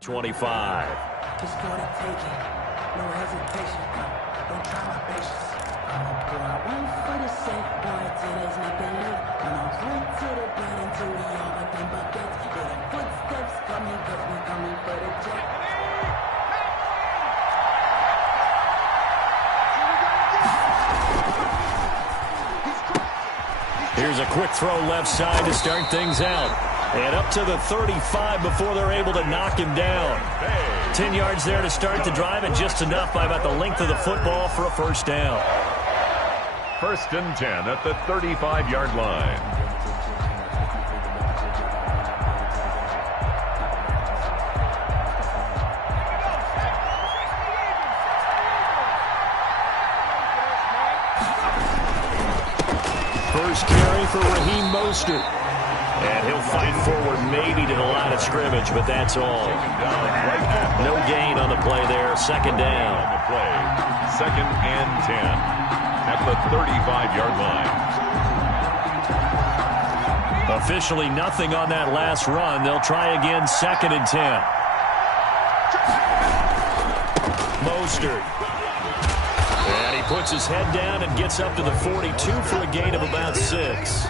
25. It's gonna take it. No hesitation. Don't try my patience. I'ma pour out one for the safe boy till there's nothing left. I'ma run to the bed until we all but them buckets. Hear the footsteps coming, cause we coming for the jet. Here's a quick throw left side to start things out. And up to the 35 before they're able to knock him down. 10 yards there to start the drive, and just enough by about the length of the football for a first down. 1st and 10 at the 35-yard line. First carry for Raheem Mostert. And he'll fight forward maybe to the line of scrimmage, but that's all. No gain on the play there. 2nd down. On the play, 2nd and 10 at the 35-yard line. Officially nothing on that last run. They'll try again, 2nd and 10. Mostert. And he puts his head down and gets up to the 42 for a gain of about 6.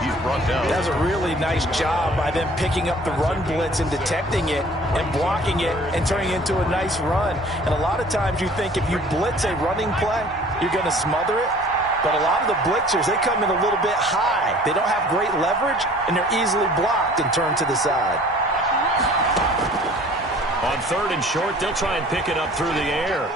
He's brought down. That's a really nice job by them picking up the run blitz and detecting it and blocking it and turning it into a nice run. And a lot of times you think if you blitz a running play, you're going to smother it. But a lot of the blitzers, they come in a little bit high. They don't have great leverage, and they're easily blocked and turned to the side. On 3rd and short, they'll try and pick it up through the air.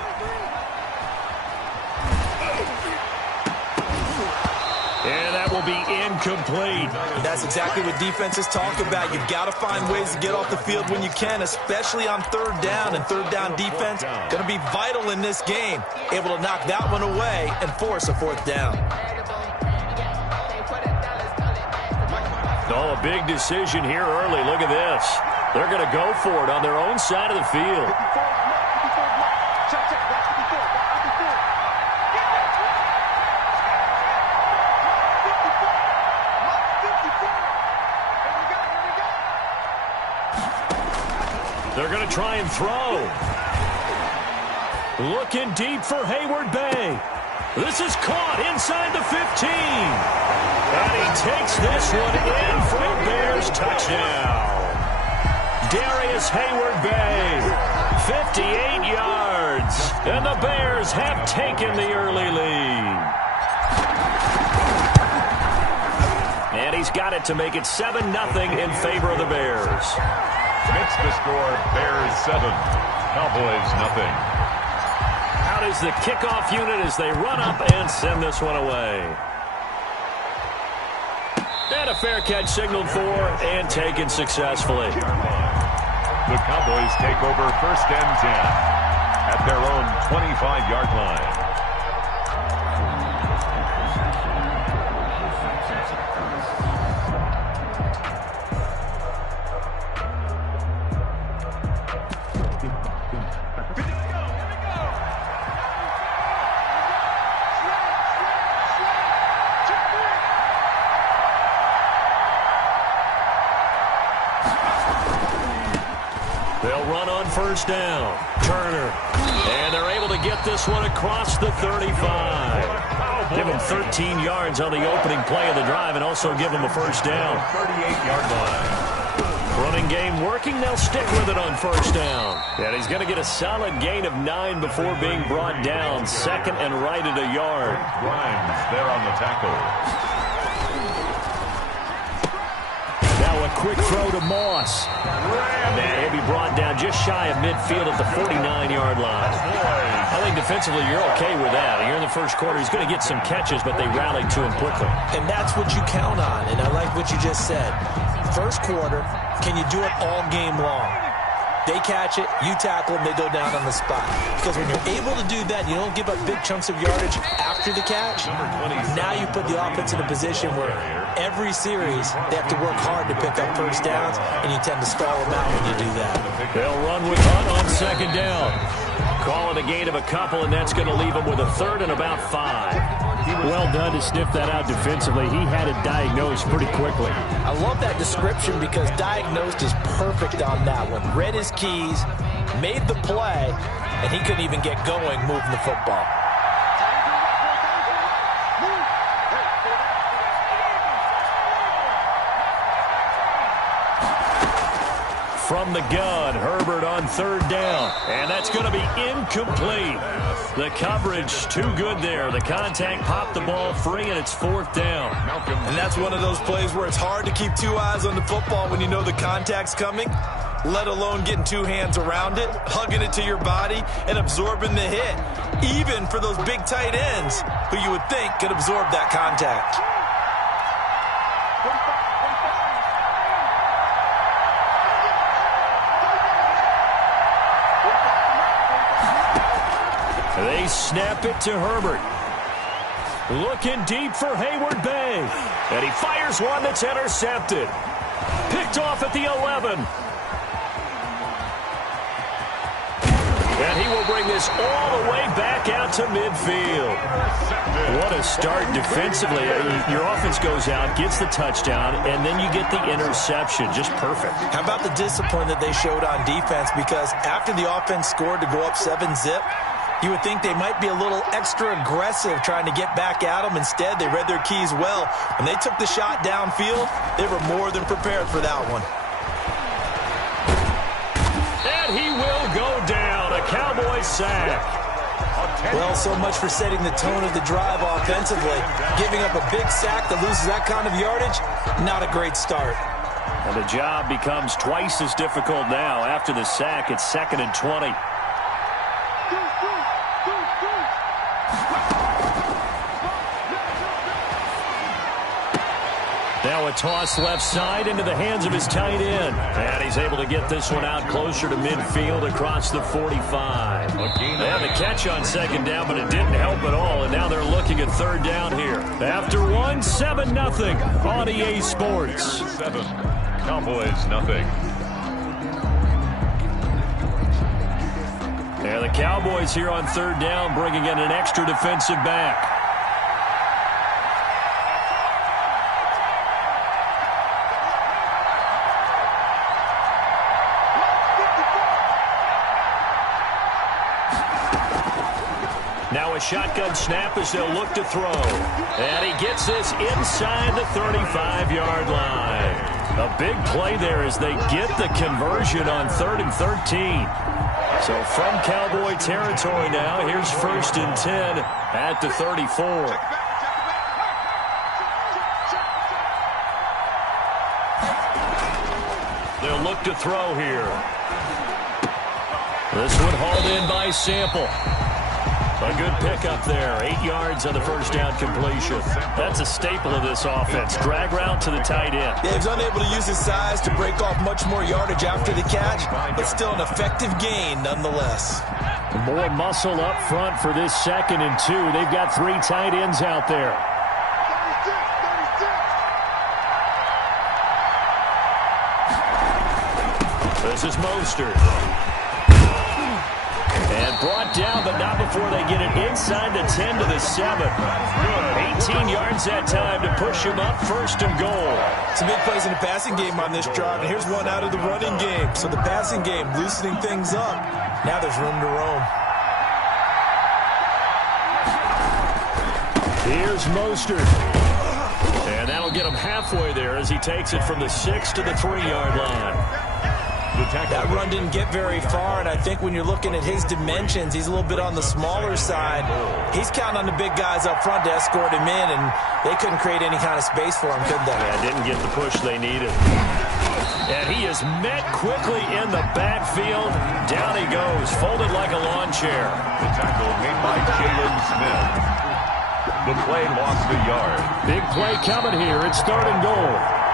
And that will be incomplete. That's exactly what defenses talk about. You've got to find ways to get off the field when you can, especially on 3rd down. And 3rd down defense going to be vital in this game. Able to knock that one away and force a 4th down. Oh, a big decision here early. Look at this. They're going to go for it on their own side of the field. They're going to try and throw. Looking deep for Hayward Bay. This is caught inside the 15. And he takes this one in for a Bears touchdown. Darius Hayward Bay, 58 yards. And the Bears have taken the early lead. And he's got it to make it 7-0 in favor of the Bears. Makes the score Bears 7, Cowboys nothing. Out is the kickoff unit as they run up and send this one away. And a fair catch signaled for and taken successfully. The Cowboys take over 1st and 10 at their own 25-yard line. They'll run on 1st down. Turner. And they're able to get this one across the 35. Give them 13 yards on the opening play of the drive and also give them a 1st down. 38-yard line. Running game working. They'll stick with it on 1st down. And he's going to get a solid gain of 9 before being brought down. 2nd and right at a yard. Grimes there on the tackle. Now a quick throw to Moss. And he'll be brought down just shy of midfield at the 49-yard line. I think defensively you're okay with that. Here in the first quarter, he's going to get some catches, but they rallied to him quickly. And that's what you count on, and I like what you just said. First quarter, can you do it all game long? They catch it, you tackle them, they go down on the spot. Because when you're able to do that, you don't give up big chunks of yardage after the catch. Now you put the offense in a position where every series they have to work hard to pick up 1st downs, and you tend to stall them out when you do that. They'll run with Hunt on 2nd down. Call it a gain of a couple, and that's going to leave them with a 3rd and about 5. Well done to sniff that out defensively. He had it diagnosed pretty quickly. I love that description because diagnosed is perfect on that one. Read his keys, made the play, and he couldn't even get going moving the football. From the gun, Herbert on third down. And that's going to be incomplete. The coverage too good there. The contact popped the ball free, and it's fourth down. And that's one of those plays where it's hard to keep two eyes on the football when you know the contact's coming, let alone getting two hands around it, hugging it to your body, and absorbing the hit, even for those big tight ends who you would think could absorb that contact. They snap it to Herbert. Looking deep for Hayward Bay. And he fires one that's intercepted. Picked off at the 11. And he will bring this all the way back out to midfield. What a start defensively. Your offense goes out, gets the touchdown, and then you get the interception. Just perfect. How about the discipline that they showed on defense? Because after the offense scored to go up 7-zip, you would think they might be a little extra aggressive trying to get back at them. Instead, they read their keys well. When they took the shot downfield, they were more than prepared for that one. And he will go down. A Cowboys sack. Well, so much for setting the tone of the drive offensively. Giving up a big sack that loses that kind of yardage, not a great start. And the job becomes twice as difficult now. After the sack, it's 2nd and 20. Now a toss left side into the hands of his tight end. And he's able to get this one out closer to midfield across the 45. They had the catch on second down, but it didn't help at all. And now they're looking at third down here. After 7-0 on EA Sports. 7, Cowboys nothing. Yeah, the Cowboys here on third down bringing in an extra defensive back. Now a shotgun snap as they'll look to throw. And he gets this inside the 35-yard line. A big play there as they get the conversion on 3rd and 13. So from Cowboy territory now, here's 1st and 10 at the 34. They'll look to throw here. This one hauled in by Sample. A good pickup there. 8 yards on the first down completion. That's a staple of this offense. Drag route to the tight end. Yeah, he's unable to use his size to break off much more yardage after the catch, but still an effective gain nonetheless. More muscle up front for this 2nd and 2. They've got 3 tight ends out there. This is Mostert. And brought down, but not before they get it inside the 10 to the 7. 18 yards that time to push him up 1st and goal. Some big plays in the passing game on this drive, and here's one out of the running game. So the passing game loosening things up. Now there's room to roam. Here's Mostert. And that'll get him halfway there as he takes it from the 6 to the 3-yard line. That run didn't get very far, and I think when you're looking at his dimensions, he's a little bit on the smaller side. He's counting on the big guys up front to escort him in, and they couldn't create any kind of space for him, could they? Yeah, didn't get the push they needed. And he is met quickly in the backfield. Down he goes, folded like a lawn chair. The tackle made by Jalen Smith. The play lost a yard. Big play coming here. It's 3rd and goal.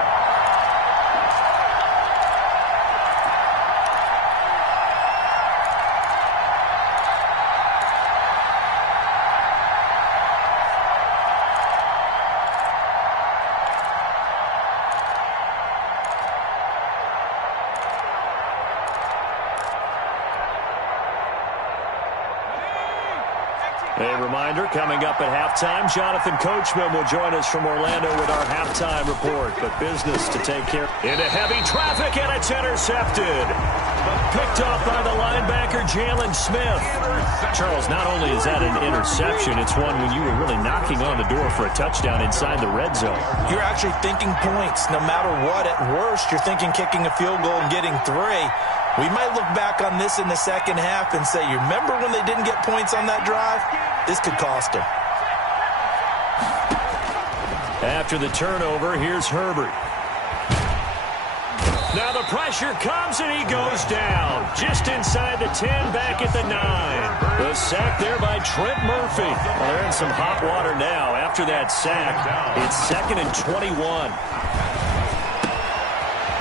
A reminder, coming up at halftime, Jonathan Coachman will join us from Orlando with our halftime report. But business to take care of. Into heavy traffic, and it's intercepted. Picked off by the linebacker, Jalen Smith. Charles, not only is that an interception, it's one when you were really knocking on the door for a touchdown inside the red zone. You're actually thinking points. No matter what, at worst, you're thinking kicking a field goal and getting 3. We might look back on this in the second half and say, you remember when they didn't get points on that drive? This could cost them. After the turnover, here's Herbert. Now the pressure comes, and he goes down. Just inside the 10, back at the 9. The sack there by Trent Murphy. Well, they're in some hot water now. After that sack, it's 2nd and 21.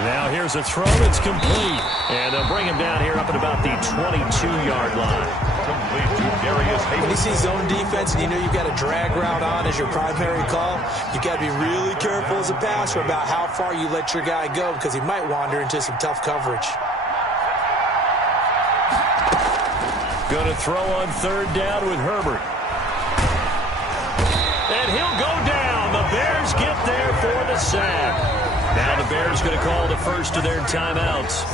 Now here's a throw that's complete. And they'll bring him down here up at about the 22-yard line. When you see zone defense and you know you've got a drag route on as your primary call, you got to be really careful as a passer about how far you let your guy go because he might wander into some tough coverage. Going to throw on 3rd down with Herbert. And he'll go down. The Bears get there for the sack. Now the Bears going to call the first of their timeouts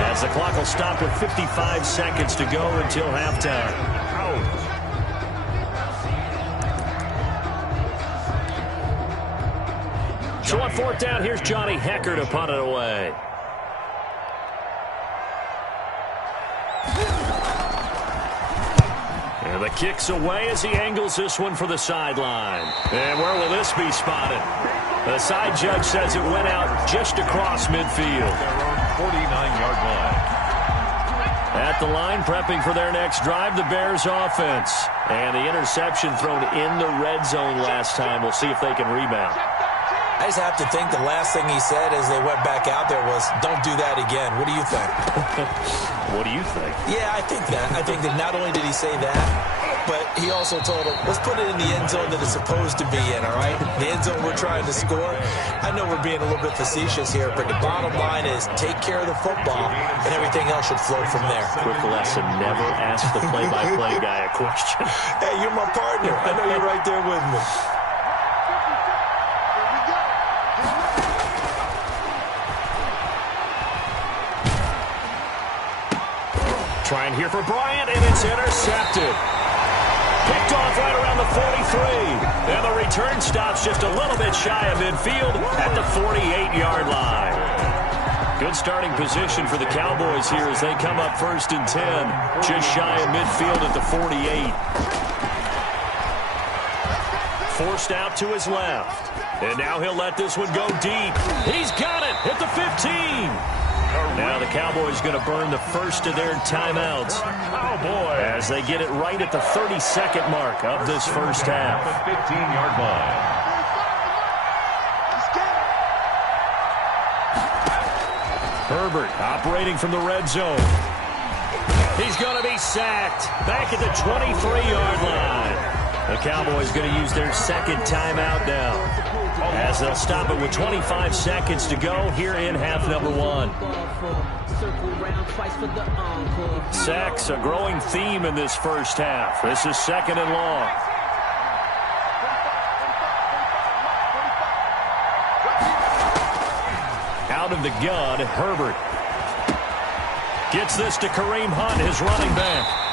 as the clock will stop with 55 seconds to go until halftime. So on 4th down, here's Johnny Hecker to punt it away. And the kick's away as he angles this one for the sideline. And where will this be spotted? The side judge says it went out just across midfield. Their own 49-yard line. At the line, prepping for their next drive, the Bears offense. And the interception thrown in the red zone last time. We'll see if they can rebound. I just have to think the last thing he said as they went back out there was, don't do that again. What do you think? What do you think? Yeah, I think that. I think that not only did he say that, but he also told him, let's put it in the end zone that it's supposed to be in, all right? The end zone we're trying to score. I know we're being a little bit facetious here, but the bottom line is take care of the football, and everything else should flow from there. Quick lesson, never ask the play-by-play guy a question. Hey, you're my partner. I know you're right there with me. Trying here for Bryant, and it's intercepted. Picked off right around the 43. And the return stops just a little bit shy of midfield at the 48-yard line. Good starting position for the Cowboys here as they come up 1st and 10. Just shy of midfield at the 48. Forced out to his left. And now he'll let this one go deep. He's got it at the 15. Now the Cowboys going to burn the first of their timeouts as they get it right at the 32nd mark of this first half. 15-yard line. Herbert operating from the red zone. He's going to be sacked back at the 23-yard line. The Cowboys going to use their 2nd timeout now as they'll stop it with 25 seconds to go here in half number 1. Sacks, a growing theme in this first half. This is 2nd and long. Out of the gun, Herbert gets this to Kareem Hunt, his running back.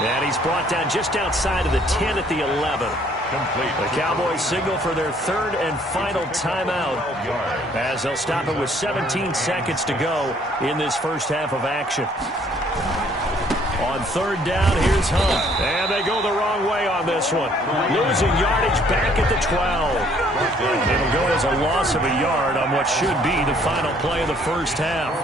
And he's brought down just outside of the 10 at the 11. The Cowboys signal for their 3rd and final timeout as they'll stop it with 17 seconds to go in this first half of action. On 3rd down, here's Hunt. And they go the wrong way on this one. Losing yardage back at the 12. It'll go as a loss of a yard on what should be the final play of the first half.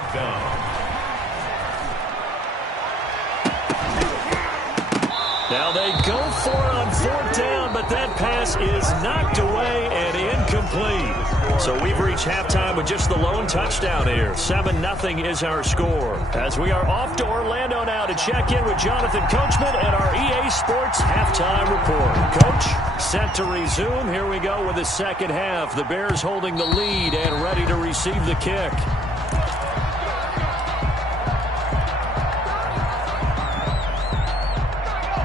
Now they go for it on 4th down, but that pass is knocked away and incomplete. So we've reached halftime with just the lone touchdown here. 7-0 is our score. As we are off to Orlando now to check in with Jonathan Coachman and our EA Sports halftime report. Coach, set to resume. Here we go with the second half. The Bears holding the lead and ready to receive the kick.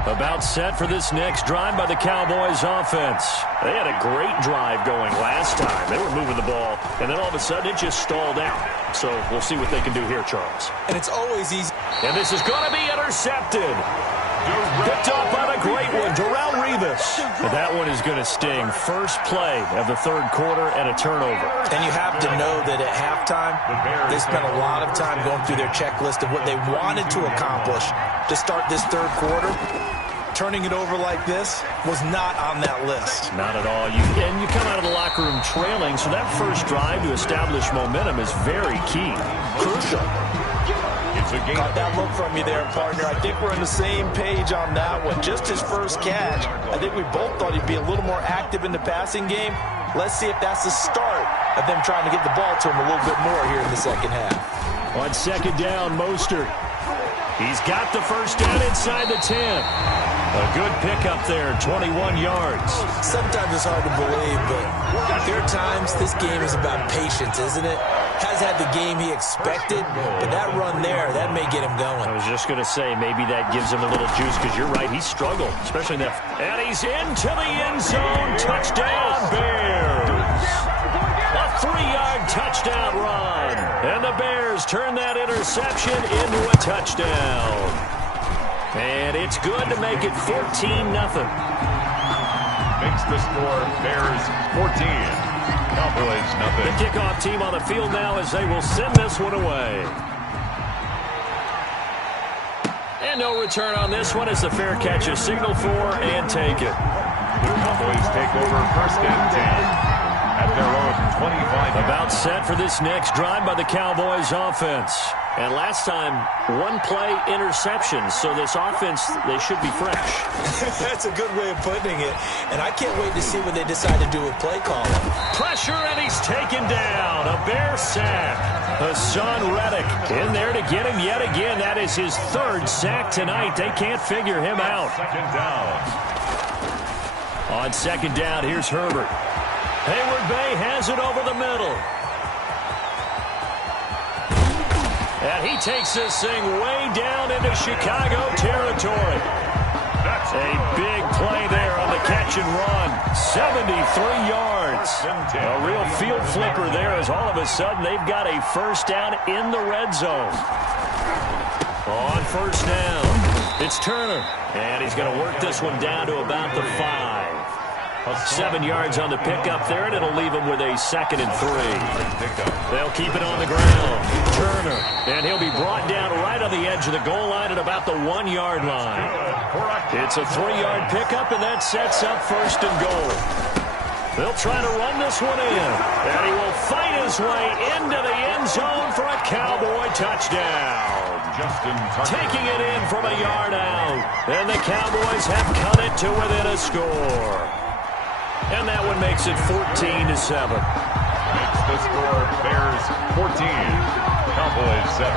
About set for this next drive by the Cowboys offense. They had a great drive going last time. They were moving the ball, and then all of a sudden it just stalled out. So we'll see what they can do here, Charles. And it's always easy. And this is going to be intercepted. Picked up on a great one, Darrelle Revis. And that one is going to sting. First play of the third quarter and a turnover. And you have to know that at halftime, they spent a lot of time going through their checklist of what they wanted to accomplish to start this third quarter. Turning it over like this was not on that list. Not at all. And you come out of the locker room trailing, so that first drive to establish momentum is very key. Crucial. Got that look from you there, partner. I think we're on the same page on that one. Just his first catch. I think we both thought he'd be a little more active in the passing game. Let's see if that's the start of them trying to get the ball to him a little bit more here in the second half. On second down, Mostert. He's got the first down inside the 10. A good pickup there, 21 yards. Sometimes it's hard to believe, but there are times this game is about patience, isn't it? Has had the game he expected, but that run there, that may get him going. I was just going to say, maybe that gives him a little juice, because you're right, he struggled, especially that. And he's into the end zone. Touchdown, Bears. A 3-yard touchdown run. And the Bears turn that interception into a touchdown. And it's good to make it 14-0. Makes the score Bears 14. Cowboys nothing. The kickoff team on the field now as they will send this one away. And no return on this one as the fair catch is signaled for and taken. The Cowboys take over first and 10 at their own 25. About set for this next drive by the Cowboys offense. And last time, one play interception. So this offense, they should be fresh. That's a good way of putting it. And I can't wait to see what they decide to do with play calling. Pressure, and he's taken down. A Bear sack. Hassan Reddick in there to get him yet again. That is his third sack tonight. They can't figure him out. Second down. On second down, here's Herbert. Hayward Bay has it over the middle. And he takes this thing way down into Chicago territory. A big play there on the catch and run. 73 yards. A real field flipper there as all of a sudden they've got a first down in the red zone. On first down, it's Turner. And he's going to work this one down to about the 5. 7 yards on the pickup there, and it'll leave him with a 2nd and 3. They'll keep it on the ground. Turner, and he'll be brought down right on the edge of the goal line at about the 1-yard line. It's a 3-yard pickup, and that sets up first and goal. They'll try to run this one in, and he will fight his way into the end zone for a Cowboy touchdown. Taking it in from a yard out, and the Cowboys have cut it to within a score. And that one makes it 14-7. Makes the score Bears 14, Cowboys 7.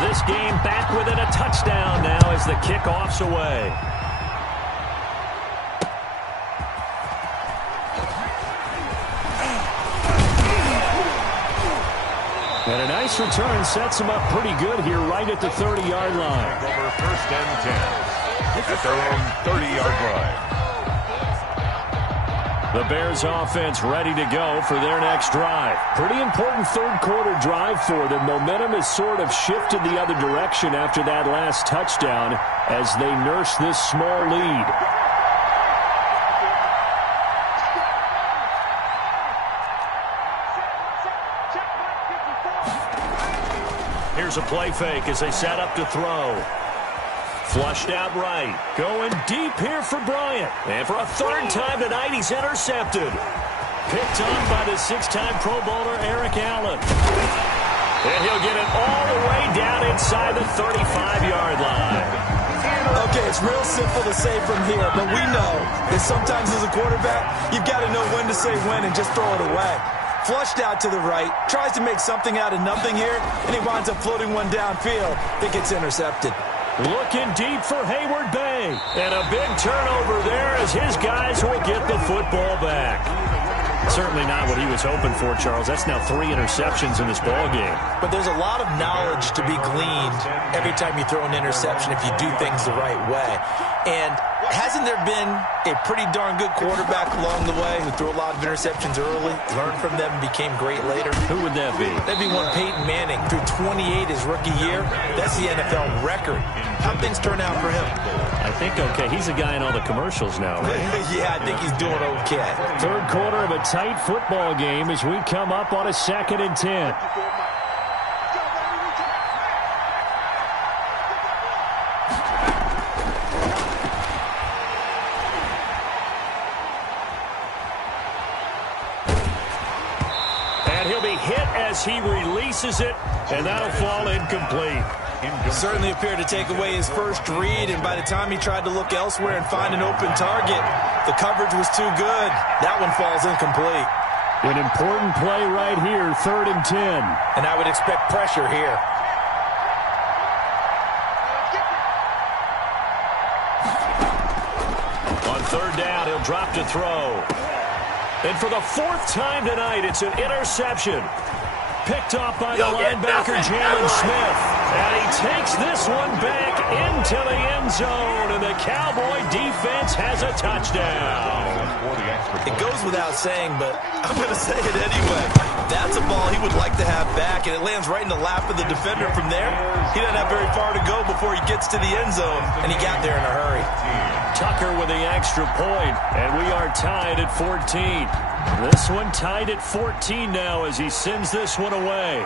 This game back within a touchdown now as the kickoff's away. And a nice return sets them up pretty good here right at the 30-yard line. Over first and 10 at their own 30-yard line. The Bears offense ready to go for their next drive. Pretty important third quarter drive for them. Momentum has sort of shifted the other direction after that last touchdown as they nurse this small lead. Here's a play fake as they set up to throw. Flushed out right. Going deep here for Bryant. And for a third time tonight, he's intercepted. Picked on by the 6-time Pro Bowler Eric Allen. And he'll get it all the way down inside the 35-yard line. Okay, it's real simple to say from here, but we know that sometimes as a quarterback, you've got to know when to say when and just throw it away. Flushed out to the right, tries to make something out of nothing here, and he winds up floating one downfield that gets intercepted. Looking deep for Hayward Bay. And a big turnover there as his guys will get the football back. Certainly not what he was hoping for, Charles. That's now 3 interceptions in this ball game. But there's a lot of knowledge to be gleaned every time you throw an interception if you do things the right way. And hasn't there been a pretty darn good quarterback along the way who threw a lot of interceptions early, learned from them, and became great later? Who would that be? That'd be one Peyton Manning. Threw 28 his rookie year. That's the NFL record. How'd things turn out for him? I think okay. He's a guy in all the commercials now, right? Yeah, I think he's doing okay. Third quarter of a tight football game as we come up on a 2nd and 10. And he'll be hit as he releases it, and that'll fall incomplete. Certainly appeared to take away his first read, and by the time he tried to look elsewhere and find an open target, the coverage was too good. That one falls incomplete. An important play right here, 3rd and 10. And I would expect pressure here. On 3rd down, he'll drop to throw. And for the 4th time tonight, it's an interception. Picked off by the linebacker, Jalen Smith. And he takes this one back into the end zone, and the Cowboy defense has a touchdown. It goes without saying, but I'm going to say it anyway. That's a ball he would like to have back, and it lands right in the lap of the defender from there. He doesn't have very far to go before he gets to the end zone, and he got there in a hurry. Tucker with the extra point, and we are tied at 14. This one tied at 14 now as he sends this one away.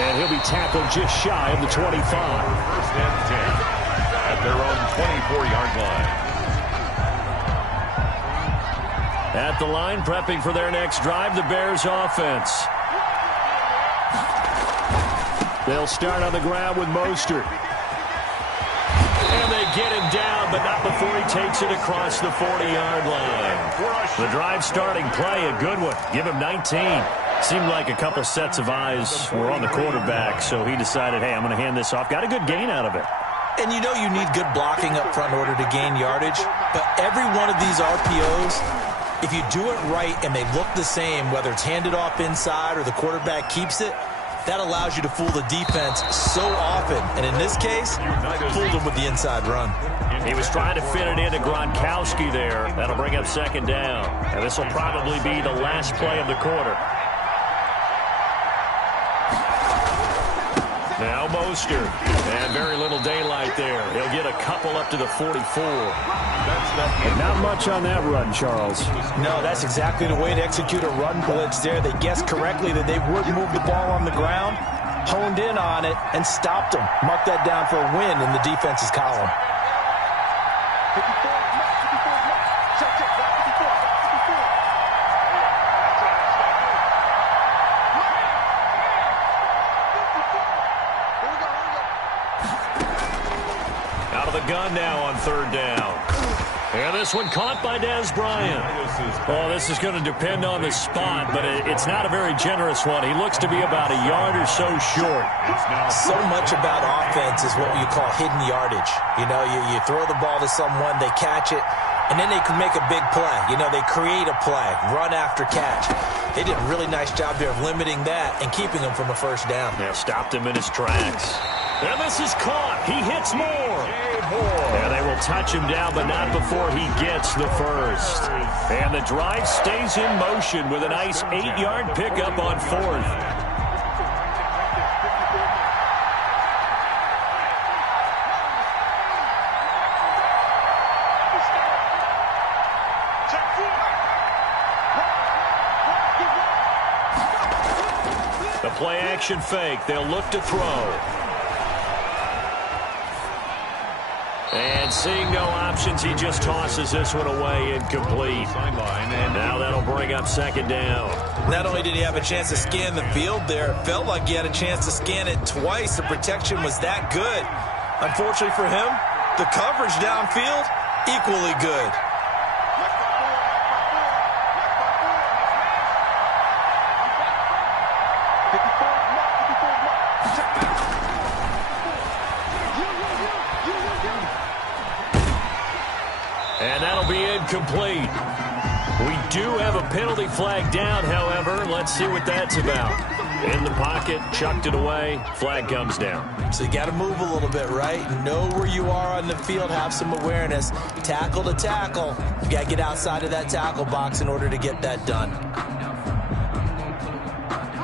And he'll be tackled just shy of the 25. 1st and 10 at their own 24-yard line. At the line, prepping for their next drive, the Bears offense. They'll start on the ground with Mostert. And they get him down, but not before he takes it across the 40-yard line. The drive starting play, a good one. Give him 19. Seemed like a couple sets of eyes were on the quarterback, so he decided, hey, I'm going to hand this off. Got a good gain out of it. And you know you need good blocking up front in order to gain yardage, but every one of these RPOs, if you do it right and they look the same, whether it's handed off inside or the quarterback keeps it, that allows you to fool the defense so often. And in this case, fooled him with the inside run. He was trying to fit it into Gronkowski there. That'll bring up 2nd down. And this will probably be the last play of the quarter. Now Mostert. And very little daylight there. He'll get a couple up to the 44. And not much on that run, Charles. No, that's exactly the way to execute a run blitz there. They guessed correctly that they would move the ball on the ground, honed in on it, and stopped them. Mark that down for a win in the defense's column. Out of the gun now on 3rd down. And this one caught by Dez Bryant. Oh, this is going to depend on the spot, but it's not a very generous one. He looks to be about a yard or so short. So much about offense is what you call hidden yardage. You know, you throw the ball to someone, they catch it, and then they can make a big play. You know, they create a play, run after catch. They did a really nice job there of limiting that and keeping him from a 1st down. Yeah, stopped him in his tracks. And this is caught. He hits more. And they will touch him down, but not before he gets the 1st. And the drive stays in motion with a nice 8-yard pickup on 4th. The play-action fake. They'll look to throw. And seeing no options, he just tosses this one away incomplete. And now that'll bring up 2nd down. Not only did he have a chance to scan the field there, it felt like he had a chance to scan it twice. The protection was that good. Unfortunately for him, the coverage downfield, equally good. incomplete. We do have a penalty flag down, however. Let's see what that's about. In the pocket, chucked it away, flag comes down. So you got to move a little bit, right? Know where you are on the field, have some awareness. Tackle to tackle. You got to get outside of that tackle box in order to get that done.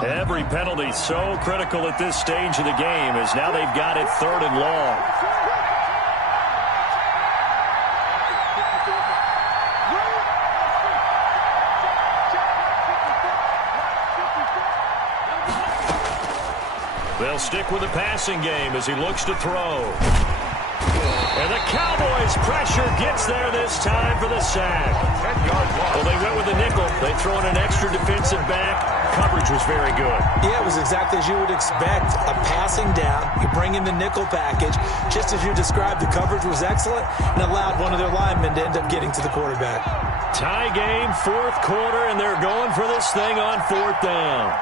Every penalty so critical at this stage of the game as now they've got it 3rd and long. They'll stick with the passing game as he looks to throw. And the Cowboys' pressure gets there this time for the sack. Well, they went with the nickel. They throw in an extra defensive back. Coverage was very good. Yeah, it was exactly as you would expect. A passing down. You bring in the nickel package. Just as you described, the coverage was excellent and allowed one of their linemen to end up getting to the quarterback. Tie game, 4th quarter, and they're going for this thing on 4th down.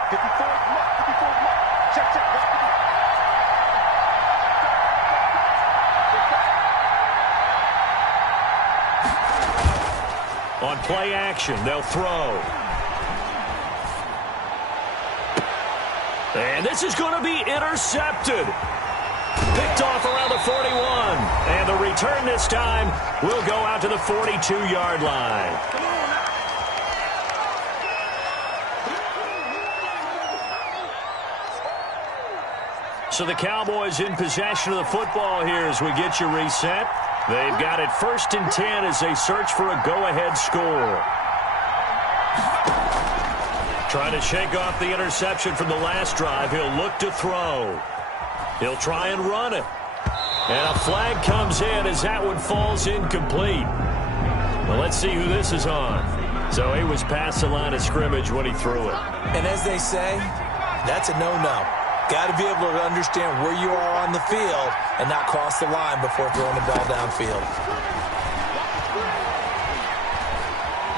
On play action, they'll throw. And this is going to be intercepted. Picked off around the 41. And the return this time will go out to the 42-yard line. So the Cowboys in possession of the football here as we get you reset. They've got it 1st and 10 as they search for a go-ahead score. Trying to shake off the interception from the last drive. He'll look to throw. He'll try and run it. And a flag comes in as that one falls incomplete. Well, let's see who this is on. So he was past the line of scrimmage when he threw it. And as they say, that's a no-no. Got to be able to understand where you are on the field and not cross the line before throwing the ball downfield.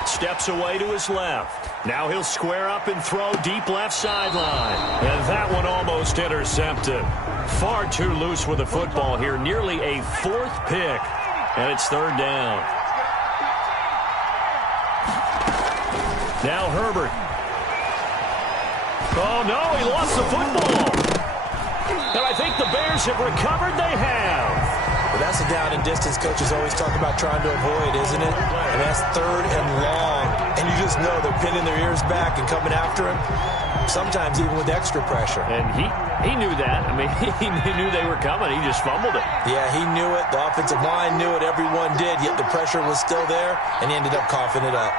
Steps away to his left. Now he'll square up and throw deep left sideline. And that one almost intercepted. Far too loose with the football here. Nearly a 4th pick. And it's 3rd down. Now Herbert. Oh, no, he lost the football. And I think the Bears have recovered. They have. Well, that's a down and distance coaches always talk about trying to avoid, isn't it? And that's 3rd and long. And you just know they're pinning their ears back and coming after him, sometimes even with extra pressure. And he knew that. I mean, he knew they were coming. He just fumbled it. Yeah, he knew it. The offensive line knew it. Everyone did, yet the pressure was still there, and he ended up coughing it up.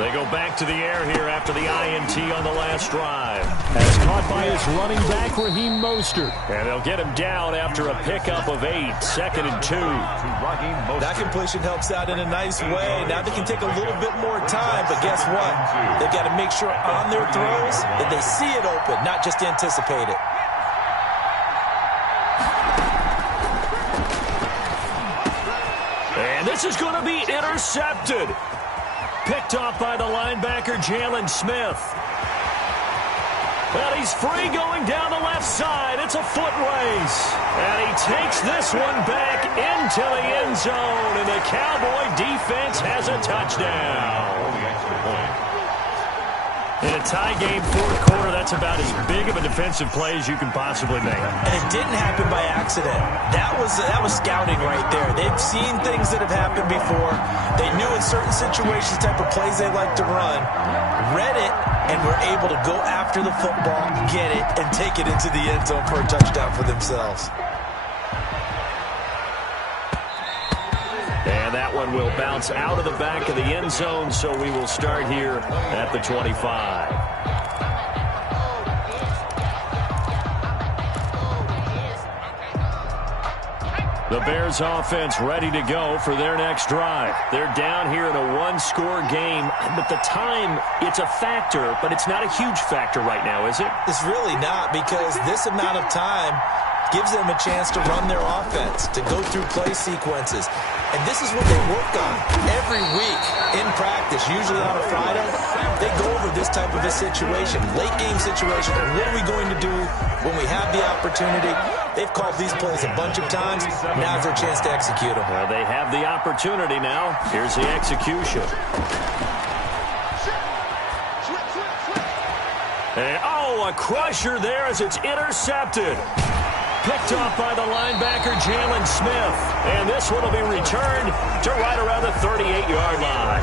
They go back to the air here after the INT on the last drive. As caught by his running back, Raheem Mostert. And they'll get him down after a pickup of 8, 2nd and 2. That completion helps out in a nice way. Now they can take a little bit more time, but guess what? They've got to make sure on their throws that they see it open, not just anticipate it. And this is going to be intercepted. Picked off by the linebacker, Jalen Smith. Well, he's free going down the left side. It's a foot race. And he takes this one back into the end zone. And the Cowboy defense has a touchdown. In a tie game, 4th quarter, that's about as big of a defensive play as you can possibly make. And it didn't happen by accident. That was scouting right there. They've seen things that have happened before. They knew in certain situations type of plays they like to run, read it, and were able to go after the football, get it, and take it into the end zone for a touchdown for themselves. And that one will bounce out of the back of the end zone, so we will start here at the 25. The Bears offense ready to go for their next drive. They're down here in a 1-score game, but the time, it's a factor, but it's not a huge factor right now, is it? It's really not, because this amount of time, gives them a chance to run their offense, to go through play sequences. And this is what they work on every week in practice, usually on a Friday. They go over this type of a situation, late game situation. What are we going to do when we have the opportunity? They've called these plays a bunch of times. Now's their chance to execute them. Well, they have the opportunity now. Here's the execution. And, a crusher there as it's intercepted. Picked off by the linebacker, Jalen Smith. And this one will be returned to right around the 38-yard line.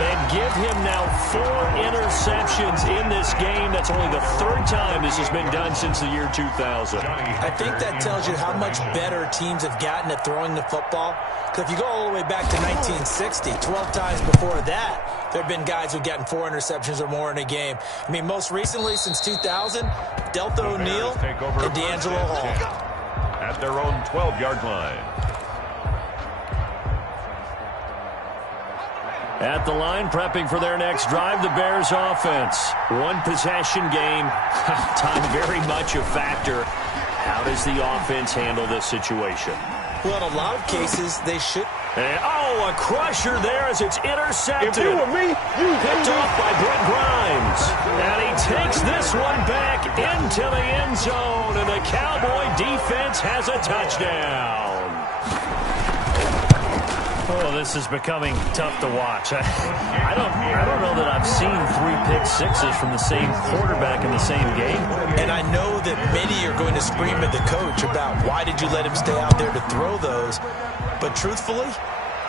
And give him now 4 interceptions in this game. That's only the 3rd time this has been done since the year 2000. I think that tells you how much better teams have gotten at throwing the football. Because if you go all the way back to 1960, 12 times before that, there have been guys who've gotten 4 interceptions or more in a game. I mean, most recently, since 2000, Delta O'Neal and D'Angelo Hall. At their own 12-yard line. At the line, prepping for their next drive, the Bears offense. 1-possession game. Time very much a factor. How does the offense handle this situation? Well, in a lot of cases, they should. And, a crusher there as it's intercepted. If you were me, you picked off by Brent Grimes. And he takes this one back into the end zone, and the Cowboy defense has a touchdown. Oh, this is becoming tough to watch. I don't know that I've seen 3 pick sixes from the same quarterback in the same game. And I know that many are going to scream at the coach about why did you let him stay out there to throw those. But truthfully,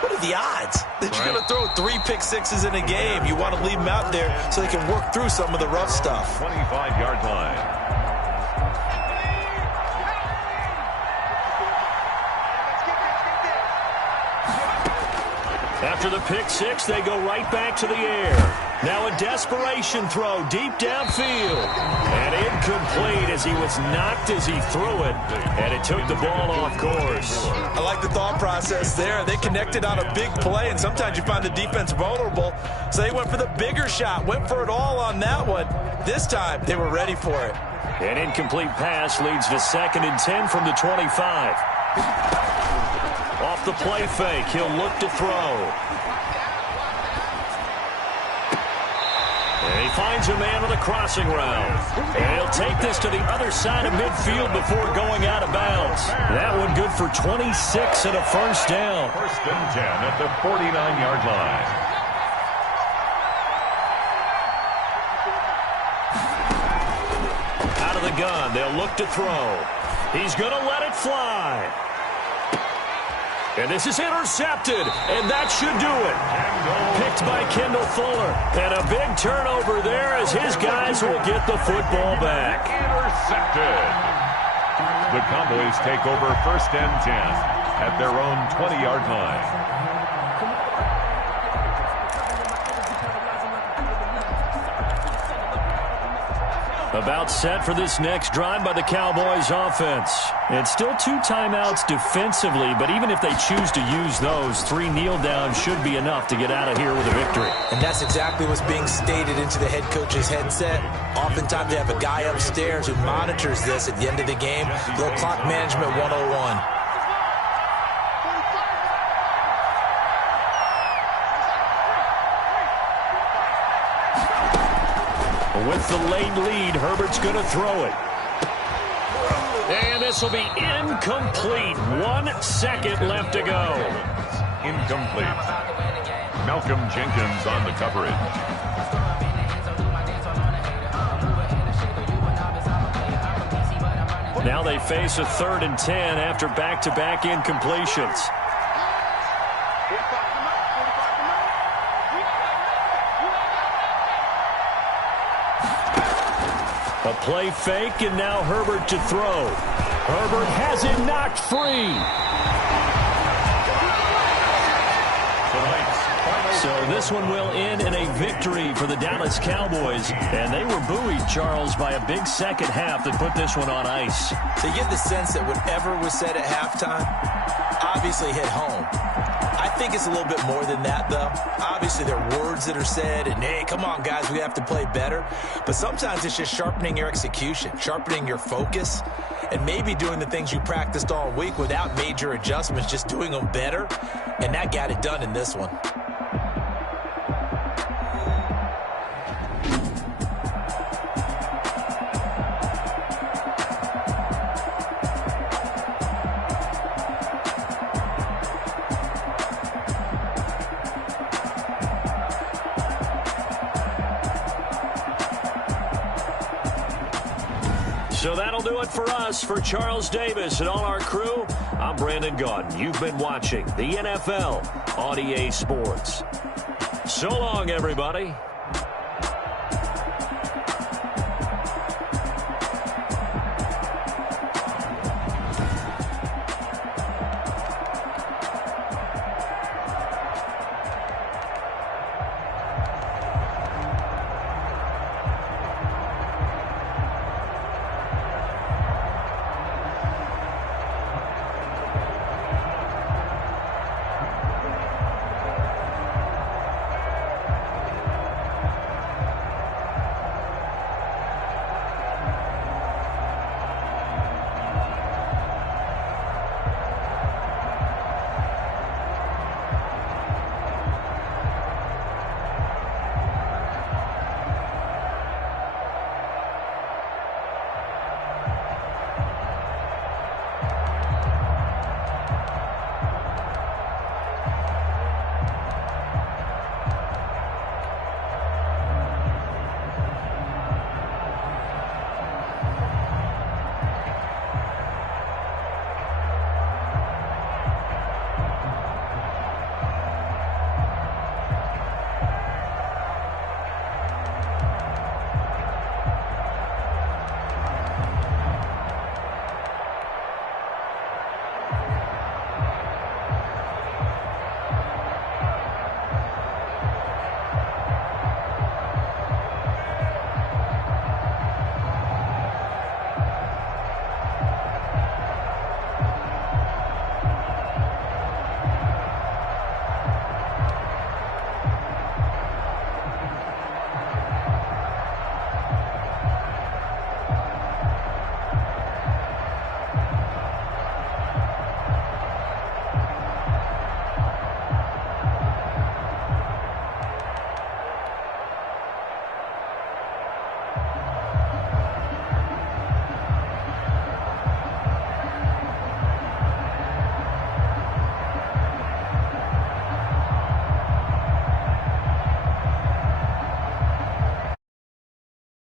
what are the odds that you're going to throw 3 pick sixes in a game? You want to leave them out there so they can work through some of the rough stuff. 25-yard line. After the pick 6, they go right back to the air. Now a desperation throw deep downfield. And incomplete as he was knocked as he threw it. And it took the ball off course. I like the thought process there. They connected on a big play, and sometimes you find the defense vulnerable. So they went for the bigger shot, went for it all on that one. This time, they were ready for it. An incomplete pass leads to 2nd and 10 from the 25. Off the play fake, he'll look to throw. And he finds a man on the crossing route. And he'll take this to the other side of midfield before going out of bounds. That one good for 26 and a first down. 1st and 10 at the 49-yard line. Out of the gun, they'll look to throw. He's going to let it fly. And this is intercepted, and that should do it. Picked by Kendall Fuller. And a big turnover there as his guys will get the football back. Intercepted. The Cowboys take over 1st and 10 at their own 20-yard line. About set for this next drive by the Cowboys offense. It's still 2 timeouts defensively, but even if they choose to use those, 3 kneel downs should be enough to get out of here with a victory. And that's exactly what's being stated into the head coach's headset. Oftentimes they have a guy upstairs who monitors this at the end of the game. Little clock management 101. With the late lead, Herbert's going to throw it. And this will be incomplete. 1 second left to go. Incomplete. Malcolm Jenkins on the coverage. Now they face a 3rd and 10 after back-to-back incompletions. A play fake, and now Herbert to throw. Herbert has it knocked free. So this one will end in a victory for the Dallas Cowboys. And they were buoyed, Charles, by a big second half that put this one on ice. So you get the sense that whatever was said at halftime obviously hit home. I think it's a little bit more than that, though. Obviously, there are words that are said, and, hey, come on, guys, we have to play better. But sometimes it's just sharpening your execution, sharpening your focus. and maybe doing the things you practiced all week without major adjustments, just doing them better, and that got it done in this one. So that'll do it for us. For Charles Davis and all our crew, I'm Brandon Gaudin. You've been watching the NFL on EA Sports. So long, everybody.